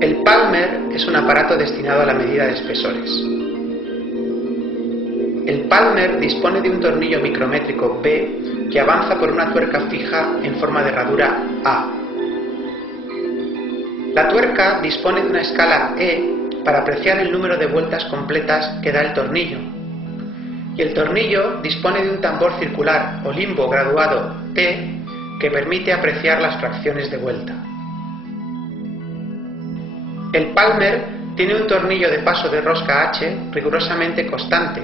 El Palmer es un aparato destinado a la medida de espesores. El Palmer dispone de un tornillo micrométrico B que avanza por una tuerca fija en forma de herradura A. La tuerca dispone de una escala E para apreciar el número de vueltas completas que da el tornillo, y el tornillo dispone de un tambor circular o limbo graduado T que permite apreciar las fracciones de vuelta. El Palmer tiene un tornillo de paso de rosca H rigurosamente constante,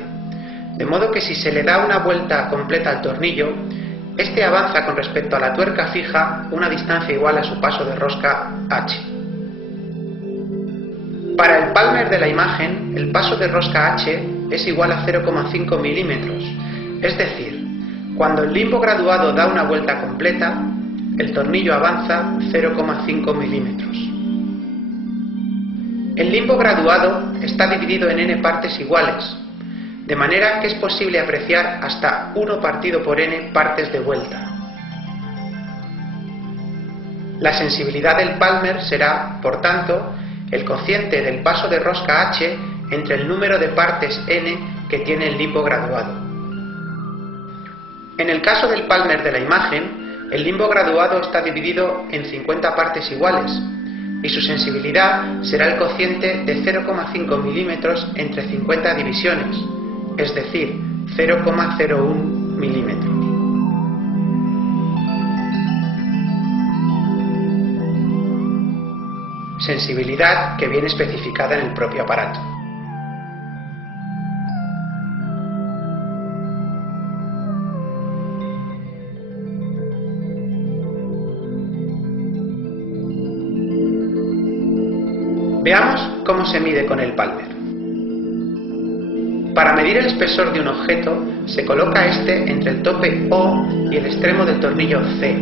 de modo que si se le da una vuelta completa al tornillo, este avanza con respecto a la tuerca fija una distancia igual a su paso de rosca H. Para el Palmer de la imagen, el paso de rosca H es igual a 0,5 milímetros, es decir, cuando el limbo graduado da una vuelta completa, el tornillo avanza 0,5 milímetros. El limbo graduado está dividido en n partes iguales, de manera que es posible apreciar hasta 1 partido por n partes de vuelta. La sensibilidad del Palmer será, por tanto, el cociente del paso de rosca H entre el número de partes n que tiene el limbo graduado. En el caso del Palmer de la imagen, el limbo graduado está dividido en 50 partes iguales, y su sensibilidad será el cociente de 0,5 milímetros entre 50 divisiones, es decir, 0,01 milímetros. Sensibilidad que viene especificada en el propio aparato. Veamos cómo se mide con el Palmer. Para medir el espesor de un objeto, se coloca este entre el tope O y el extremo del tornillo C,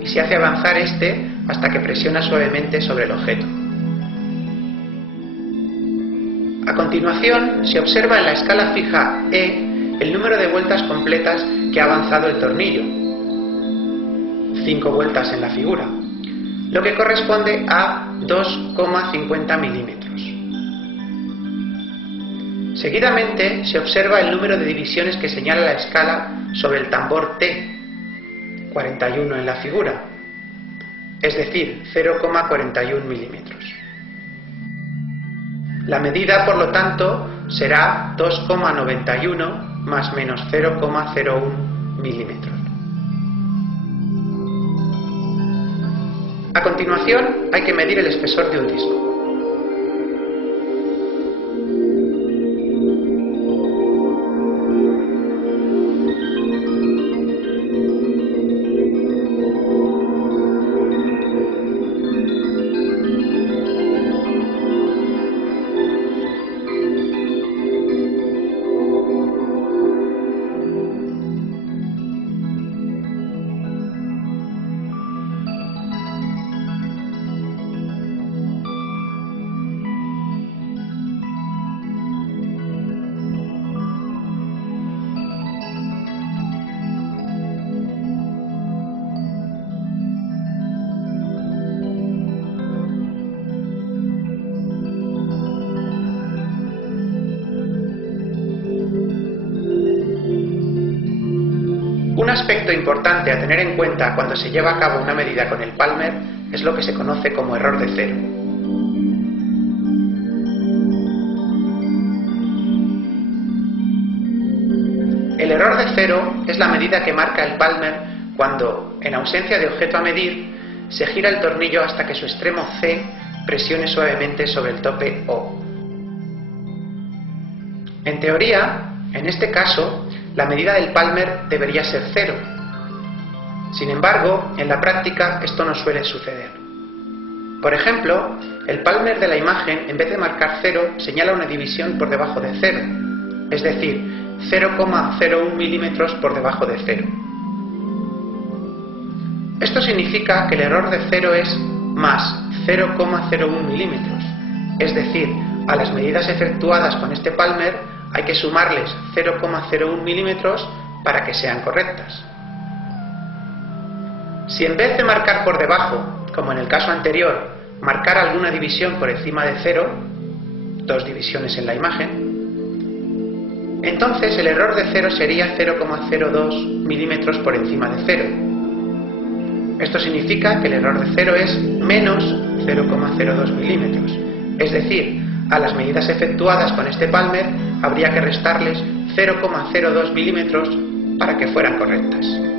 y se hace avanzar este hasta que presiona suavemente sobre el objeto. A continuación, se observa en la escala fija E el número de vueltas completas que ha avanzado el tornillo, 5 vueltas en la figura, lo que corresponde a 2,50 milímetros. Seguidamente se observa el número de divisiones que señala la escala sobre el tambor T, 41 en la figura, es decir, 0,41 milímetros. La medida, por lo tanto, será 2,91 más menos 0,01 milímetros. A continuación, hay que medir el espesor de un disco. Un aspecto importante a tener en cuenta cuando se lleva a cabo una medida con el Palmer es lo que se conoce como error de cero. El error de cero es la medida que marca el Palmer cuando, en ausencia de objeto a medir, se gira el tornillo hasta que su extremo C presione suavemente sobre el tope O. En teoría, en este caso, la medida del Palmer debería ser 0. Sin embargo, en la práctica esto no suele suceder. Por ejemplo, el Palmer de la imagen, en vez de marcar 0, señala una división por debajo de 0, es decir, 0,01 milímetros por debajo de 0. Esto significa que el error de 0 es más 0,01 milímetros, es decir, a las medidas efectuadas con este Palmer hay que sumarles 0,01 milímetros para que sean correctas. Si en vez de marcar por debajo, como en el caso anterior, marcar alguna división por encima de 0, 2 divisiones en la imagen, entonces el error de 0 sería 0,02 milímetros por encima de 0. Esto significa que el error de 0 es menos 0,02 milímetros. Es decir, a las medidas efectuadas con este Palmer habría que restarles 0,02 milímetros para que fueran correctas.